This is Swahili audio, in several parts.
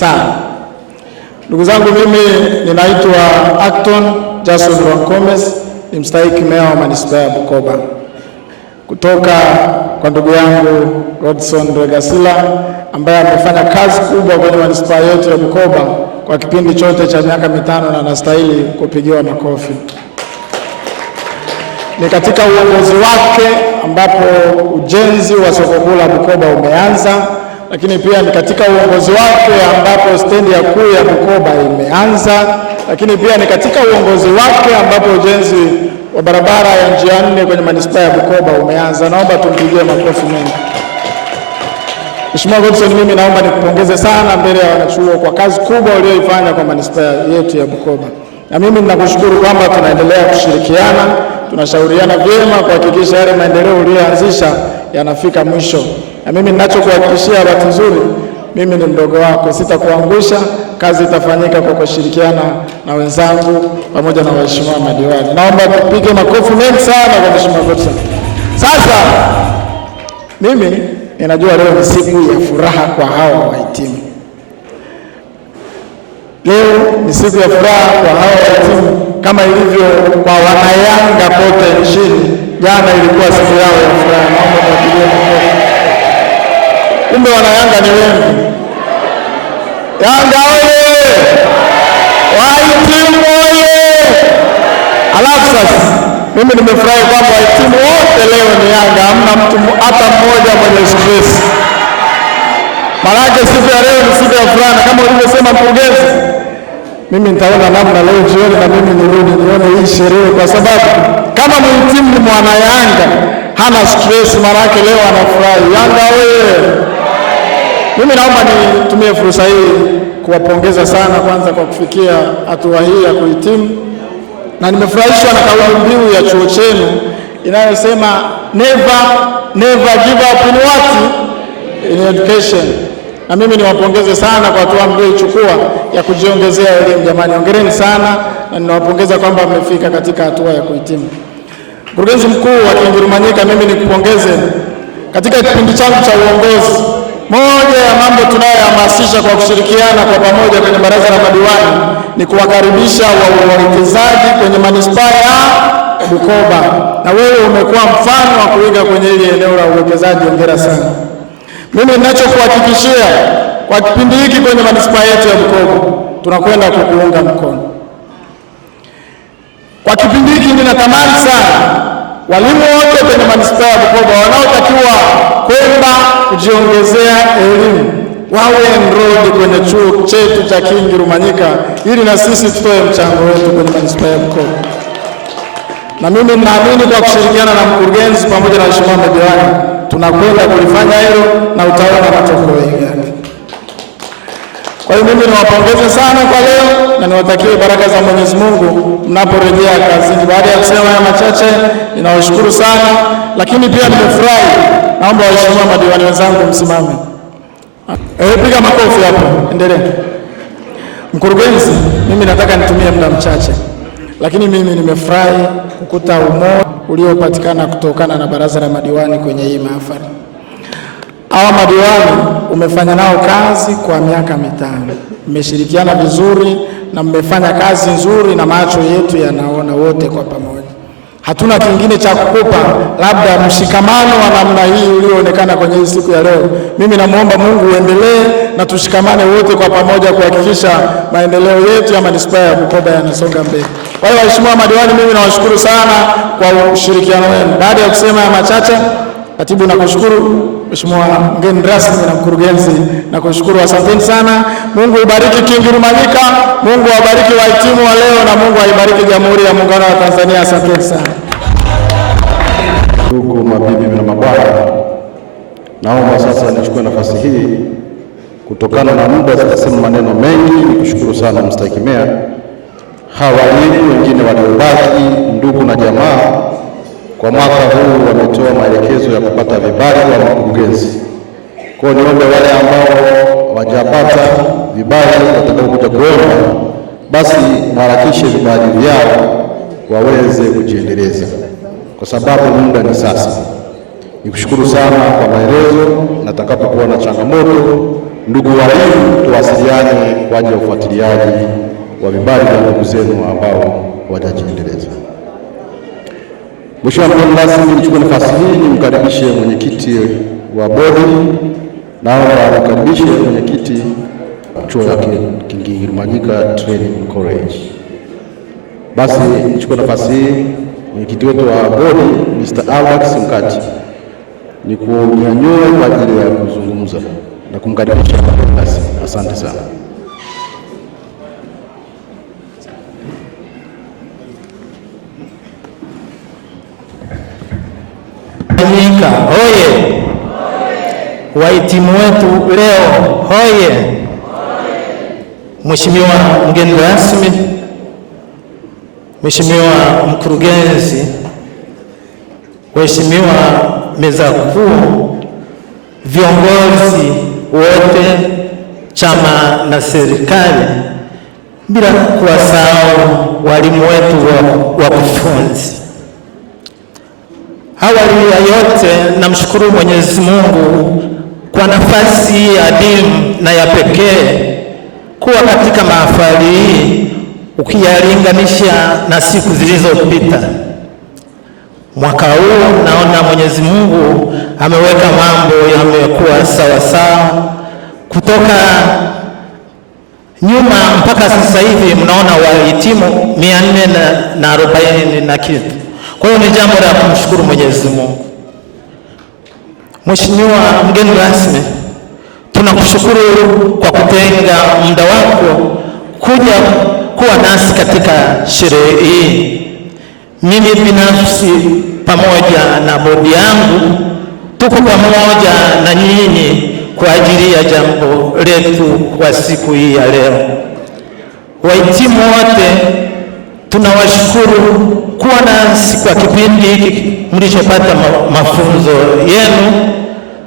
sana. Ndugu zangu, mimi ninaitwa Acton Jason Rwankomes, ni mstahiki meya wa manispaa ya Bukoba. Kutoka kwa ndugu yangu Rodson Regasila ambaye amefanya kazi kubwa kwenye manispaa yetu ya Bukoba kwa kipindi chote cha miaka 5 na anastahili kupigiwa makofi. Ni katika uongozi wake ambapo ujenzi wa soko kuu la Bukoba umeanza, lakini pia ni katika uongozi wake ambapo stendi ya kuu ya Bukoba imeanza, lakini pia ni katika uongozi wake ambapo ujenzi wa barabara ya njia 4 kwenye manispaa ya Bukoba umeanza. Naomba tumpigie makofi mengi. Mheshimiwa Godson, mimi naomba nikupongeze sana mbele ya wanachuo kwa kazi kubwa uliyoifanya kwa manispaa yetu ya Bukoba. Na mimi ninakushukuru kwamba tunaendelea kushirikiana, tunashauriana vyema kuhakikisha yale maendeleo uliyoanzisha yanafika mwisho. Na mimi ninachokuhakikishia, bahati nzuri, mimi ni mdogo wako, sitakuangusha. Kazi itafanyika kwa kushirikiana na wenzangu pamoja na waheshimiwa madiwani. Naomba tupige makofi mengi sana kwa Mheshimiwa Godson. Sasa mimi ninajua leo ni siku ya furaha kwa hawa wahitimu. Leo ni siku ya furaha kwa hawa wahitimu kama ilivyo kwa wanayanga kote nchini. Jana ilikuwa siku yao ya furaha. Naomba tuwapigie makofi. Kumbe wanayanga ni wengi. Yanga oye! Wahitimu oye! Alafu sasa mimi nimefurahi kwamba wahitimu wote leo ni Yanga, hamna mtu hata mmoja mwenye stress. Maanake siku ya leo ni siku ya furaha, na kama ulivyosema mkurugenzi, mimi nitaona namna leo jioni na mimi nirudi nione hii sherehe, kwa sababu kama mhitimu ni mwana Yanga hana stress, maanake leo anafurahi. Yanga wewe! Mimi naomba nitumie fursa hii kuwapongeza sana kwanza kwa kufikia hatua hii ya kuhitimu, na nimefurahishwa na kauli mbiu ya chuo chenu inayosema never give up in education. Na mimi niwapongeze sana kwa hatua mlioichukua ya kujiongezea elimu. Jamani, hongereni sana, na ninawapongeza kwamba mmefika katika hatua ya kuhitimu. Mkurugenzi mkuu wa Kingirumanyika, mimi nikupongeze katika kipindi changu cha uongozi. Moja ya mambo tunayohamasisha kwa kushirikiana kwa pamoja kwenye baraza la madiwani ni kuwakaribisha wawekezaji kwenye manispaa ya Bukoba, na wewe umekuwa mfano wa kuiga kwenye hili eneo la uwekezaji. Hongera sana. Mimi ninachokuhakikishia kwa kipindi hiki kwenye manispaa yetu ya Bukoba, tunakwenda kukuunga mkono. Kwa kipindi hiki ninatamani sana walimu wote kwenye manispaa ya Bukoba wanaotakiwa kwenda kujiongezea elimu wawe enrolled kwenye chuo chetu cha Kingirumanyika, ili na sisi tutoe mchango wetu kwenye manispaa ya Bukoba. Na mimi ninaamini kwa kushirikiana na mkurugenzi pamoja na waheshimiwa madiwani tunakwenda kulifanya hilo, na utaona matokeo yake. Kwa hiyo mimi niwapongeze sana kwa leo na niwatakie baraka za Mwenyezi Mungu mnaporejea kazini. Baada ya kusema haya machache, ninawashukuru sana, lakini pia nimefurahi. Naomba waheshimiwa madiwani wenzangu msimame. Piga makofi hapo. Endelea. Mkurugenzi, mimi nataka nitumie muda mchache, lakini mimi nimefurahi kukuta umoja uliopatikana kutokana na baraza la madiwani kwenye hii mahafali. Hawa madiwani umefanya nao kazi kwa miaka 5. Mmeshirikiana vizuri na mmefanya kazi nzuri, na macho yetu yanaona wote kwa pamoja. Hatuna kingine cha kukupa, labda mshikamano wa namna hii ulioonekana kwenye hii siku ya leo. Mimi namuomba Mungu uendelee na tushikamane wote kwa pamoja kuhakikisha maendeleo yetu ya manispaa ya Bukoba yanasonga mbele. Kwa hiyo waheshimiwa madiwani, mimi nawashukuru sana kwa ushirikiano wenu. Baada ya kusema haya machache, katibu nakushukuru, Mheshimiwa mgeni rasmi na mkurugenzi nakushukuru, asanteni sana. Mungu ibariki Kingirumanyika, Mungu awabariki wahitimu wa leo, na Mungu aibariki Jamhuri ya Muungano wa Tanzania. Asanteni sana. Ndugu mabibi na mabwana, naomba sasa nichukue nafasi hii, kutokana na muda sitasema maneno mengi, nikushukuru sana mstahiki meya, hawa walimu wengine waliobaki, ndugu na jamaa, kwa mwaka huu wametoa maelekezo ya kupata vibali kwa mkurugenzi. Kwa hiyo niombe wale ambao hawajapata vibali watakaokuja kuomba, basi mharakishe vibali vyao waweze kujiendeleza, kwa sababu muda ni sasa. Nikushukuru sana kwa maelezo, na takapokuwa na changamoto Ndugu walimu, tuwasiliane kwa ajili ya ufuatiliaji wa vibali vya ndugu zenu ambao hawajajiendeleza. Mheshimiwa mgeni rasmi, nichukue nafasi hii nimkaribishe mwenyekiti wa bodi, naomba nimkaribishe mwenyekiti chuo cha Kingirumanyika Training College. Basi nichukue nafasi hii mwenyekiti wetu wa bodi Mr. Alex Mkati ni kunyanyua kwa ajili ya kuzungumza na kumkaribisha basi. Asante sana. Tanganyika hoye! Wahitimu wetu leo hoye! Mheshimiwa mgeni rasmi, Mheshimiwa mkurugenzi, Mheshimiwa meza kuu, viongozi wote, chama na serikali, bila kuwasahau walimu wetu wakufunzi. Awali ya yote namshukuru Mwenyezi Mungu kwa nafasi hii adimu na ya pekee kuwa katika mahafali hii ukiyalinganisha na siku zilizopita. Mwaka huu naona Mwenyezi Mungu ameweka mambo yamekuwa sawa sawa. Kutoka nyuma mpaka sasa hivi mnaona wahitimu 440 na kitu. Kwa hiyo ni jambo la kumshukuru Mwenyezi Mungu. Mheshimiwa mgeni rasmi, tunakushukuru kwa kutenga muda wako kuja kuwa nasi katika sherehe hii. Mimi binafsi pamoja na bodi yangu tuko pamoja na nyinyi kwa ajili ya jambo letu kwa siku hii ya leo. Wahitimu wote tunawashukuru kuwa nasi kwa kipindi hiki mlichopata mafunzo yenu.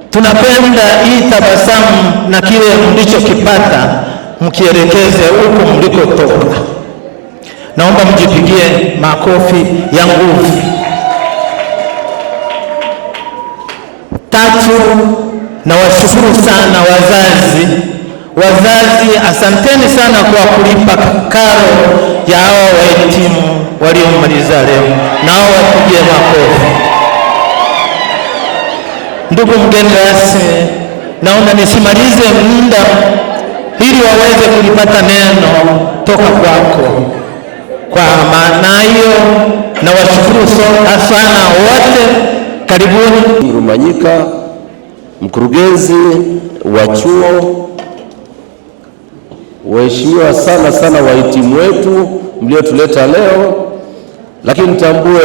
Tunapenda hii tabasamu na kile mlichokipata mkielekeze huko mlikotoka. Naomba mjipigie makofi ya nguvu. Tatu, na washukuru sana wazazi, asanteni sana kwa kulipa karo ya hao wahitimu waliomaliza leo, nao wapigie makofi. Ndugu mgeni rasmi, naona nisimalize muda ili waweze kulipata neno toka kwako. Kwa maana hiyo na washukuru sana wote. Karibuni. Rumanyika, mkurugenzi wa chuo, waheshimiwa sana wahitimu wetu mliotuleta leo, lakini mtambue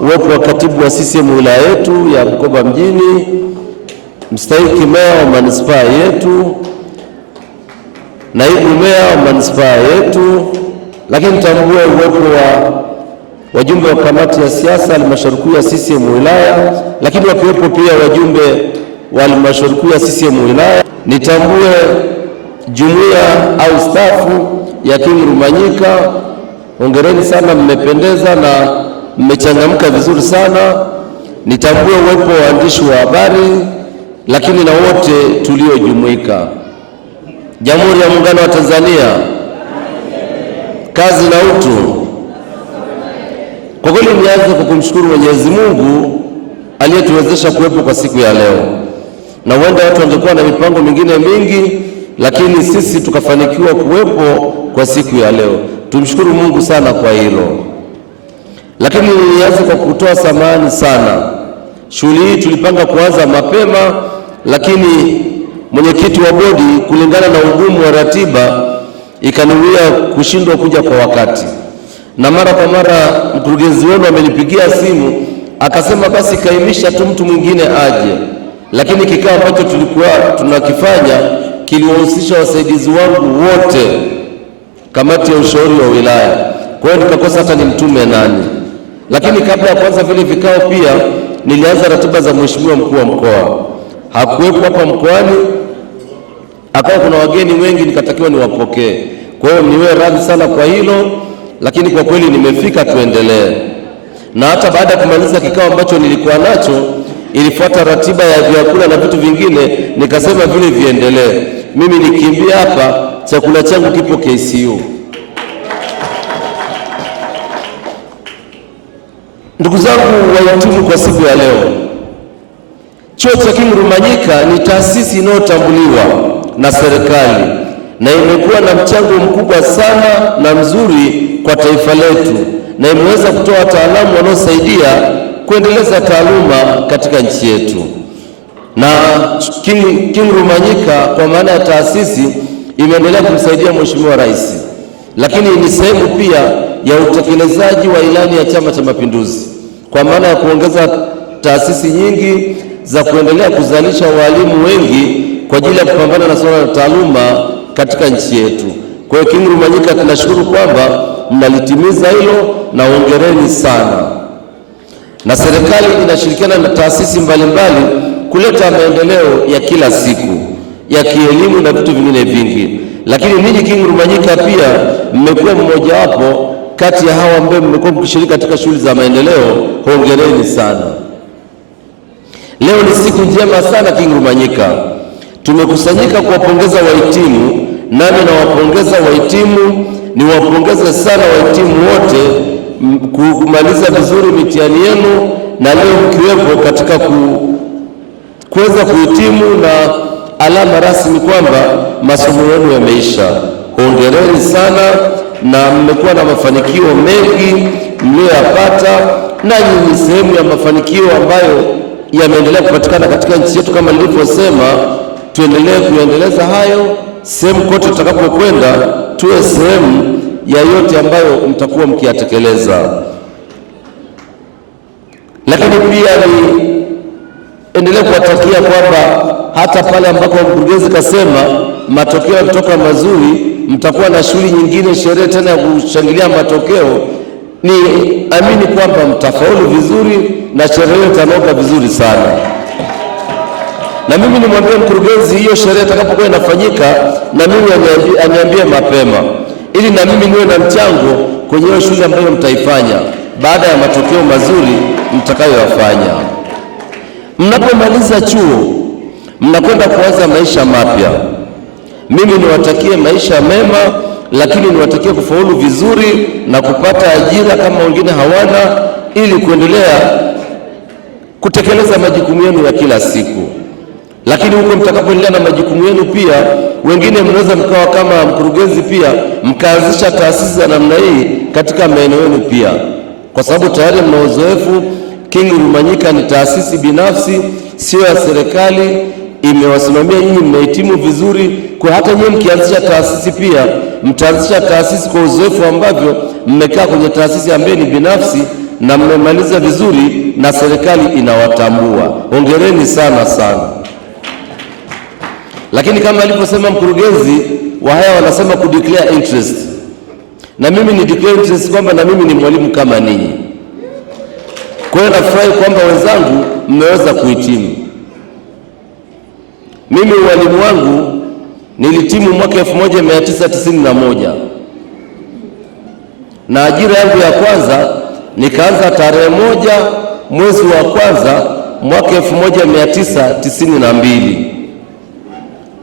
uwepo wa katibu wa CCM wilaya yetu ya Bukoba mjini, mstahiki meya wa manispaa yetu, naibu meya wa manispaa yetu, lakini mtambue uwepo wa wajumbe wa kamati ya siasa halmashauri kuu ya CCM wilaya, lakini wakiwepo pia wajumbe wa halmashauri kuu ya CCM wilaya. Nitambue jumuiya au stafu ya Kingirumanyika, hongereni sana, mmependeza na mmechangamka vizuri sana. Nitambue uwepo wa waandishi wa habari, lakini na wote tuliojumuika. Jamhuri ya Muungano wa Tanzania, kazi na utu. Kwa kweli nianze kwa kumshukuru Mwenyezi Mungu aliyetuwezesha kuwepo kwa siku ya leo, na huenda watu wangekuwa na mipango mingine mingi, lakini sisi tukafanikiwa kuwepo kwa siku ya leo. Tumshukuru Mungu sana kwa hilo. Lakini nianze kwa kutoa samahani sana. Shughuli hii tulipanga kuanza mapema, lakini mwenyekiti wa bodi kulingana na ugumu wa ratiba ikaniwia kushindwa kuja kwa wakati, na mara kwa mara mkurugenzi wenu amenipigia simu akasema basi kaimisha tu mtu mwingine aje, lakini kikao ambacho tulikuwa tunakifanya kiliwahusisha wasaidizi wangu wote, kamati ya ushauri wa wilaya. Kwa hiyo nikakosa hata nimtume nani. Lakini kabla ya kuanza vile vikao pia nilianza ratiba za mheshimiwa mkuu wa mkoa. Hakuwepo hapa mkoani, akawa kuna wageni wengi nikatakiwa niwapokee. Kwa hiyo niwe radhi sana kwa hilo, lakini kwa kweli nimefika, tuendelee. Na hata baada ya kumaliza kikao ambacho nilikuwa nacho, ilifuata ratiba ya vyakula na vitu vingine, nikasema vile viendelee. mimi nikimbia hapa, chakula changu kipo KCU. Ndugu zangu wahitimu, kwa siku ya leo, Chuo cha King Rumanyika ni taasisi inayotambuliwa na serikali na imekuwa na mchango mkubwa sana na mzuri kwa taifa letu, na imeweza kutoa wataalamu wanaosaidia kuendeleza taaluma katika nchi yetu. Na King Rumanyika kwa maana ya taasisi imeendelea kumsaidia Mheshimiwa Rais, lakini ni sehemu pia ya utekelezaji wa ilani ya Chama cha Mapinduzi kwa maana ya kuongeza taasisi nyingi za kuendelea kuzalisha walimu wengi kwa ajili ya kupambana na swala la taaluma katika nchi yetu. Kwa hiyo King Rumanyika tunashukuru kwamba mnalitimiza hilo na hongereni sana. Na serikali inashirikiana na taasisi mbalimbali kuleta maendeleo ya kila siku ya kielimu na vitu vingine vingi. Lakini ninyi King Rumanyika pia mmekuwa mmojawapo kati ya hawa ambao mmekuwa mkishiriki katika shughuli za maendeleo. Hongereni sana. Leo ni siku njema sana King Rumanyika. Tumekusanyika kuwapongeza wahitimu, nami nawapongeza wahitimu, niwapongeze sana wahitimu wote kumaliza vizuri mitihani yenu, na leo mkiwepo katika kuweza kuhitimu na alama rasmi kwamba masomo yenu yameisha. Hongereni sana, na mmekuwa na mafanikio mengi mlioyapata, na ni sehemu ya mafanikio ambayo yameendelea kupatikana katika nchi yetu. Kama nilivyosema, tuendelee kuendeleza hayo sehemu kote tutakapokwenda, tuwe sehemu ya yote ambayo mtakuwa mkiyatekeleza. Lakini pia ni endelee kuwatakia kwamba hata pale ambako mkurugenzi kasema matokeo yakitoka mazuri, mtakuwa na shughuli nyingine, sherehe tena ya kushangilia matokeo, ni amini kwamba mtafaulu vizuri na sherehe hiyo itanoga vizuri sana. Na mimi nimwambie mkurugenzi, hiyo sherehe itakapokuwa inafanyika, na mimi aniambie mapema, ili na mimi niwe na mchango kwenye hiyo shughuli ambayo mtaifanya baada ya matokeo mazuri mtakayoyafanya. Mnapomaliza chuo, mnakwenda kuanza maisha mapya. Mimi niwatakie maisha mema, lakini niwatakie kufaulu vizuri na kupata ajira kama wengine hawana, ili kuendelea kutekeleza majukumu yenu ya kila siku. Lakini huko mtakapoendelea na majukumu yenu pia, wengine mnaweza mkawa kama mkurugenzi pia mkaanzisha taasisi za namna hii katika maeneo yenu pia, kwa sababu tayari mna uzoefu. King Rumanyika ni taasisi binafsi, sio ya serikali, imewasimamia nyinyi, mmehitimu vizuri. Kwa hata nyinyi mkianzisha taasisi pia mtaanzisha taasisi kwa uzoefu ambavyo mmekaa kwenye taasisi ambayo ni binafsi na mmemaliza vizuri na serikali inawatambua. Hongereni sana sana. Lakini kama alivyosema mkurugenzi wa haya, wanasema ku declare interest, na mimi ni declare interest kwamba na mimi ni mwalimu kama ninyi. Kwa hiyo nafurahi kwamba wenzangu mmeweza kuhitimu. Mimi walimu wangu nilitimu mwaka 1991 na ajira yangu ya kwanza nikaanza tarehe 1 mwezi wa kwanza mwaka 1992.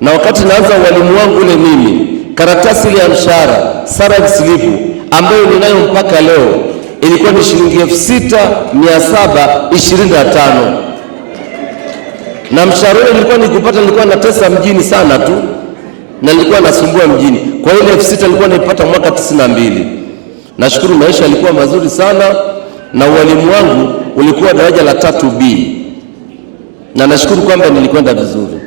Na wakati naanza walimu wangu ule, mimi karatasi ile ya mshahara salary slip ambayo ninayo mpaka leo ilikuwa ni shilingi 6,725, na mshahara ule nilikuwa natesa mjini sana tu, na nilikuwa nasumbua mjini. Kwa hiyo ile 6,000 nilikuwa naipata mwaka 92. Nashukuru maisha yalikuwa mazuri sana, na walimu wangu ulikuwa daraja la 3B, na nashukuru kwamba nilikwenda vizuri.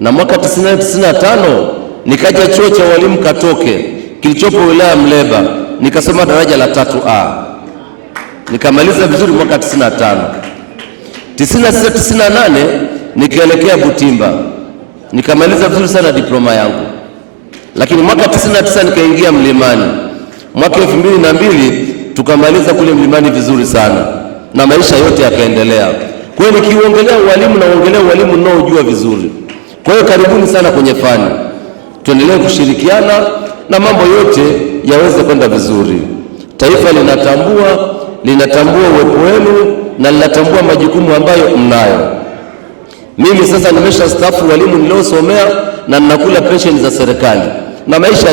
Na mwaka 95 nikaja chuo cha walimu Katoke kilichopo wilaya Mleba, nikasoma daraja la 3A, nikamaliza vizuri mwaka 95. 96-98 nikaelekea Butimba, nikamaliza vizuri sana diploma yangu. Lakini mwaka 99 nikaingia Mlimani. Mwaka 2002 tukamaliza kule Mlimani vizuri sana, na maisha yote yakaendelea. Kwa hiyo nikiongelea walimu na ongelea walimu ninaojua vizuri. Kwa hiyo karibuni sana kwenye fani, tuendelee kushirikiana na mambo yote yaweze kwenda vizuri. Taifa linatambua uwepo wenu na linatambua majukumu ambayo mnayo. Mimi sasa nimesha staafu walimu niliosomea na ninakula pensheni za serikali na maisha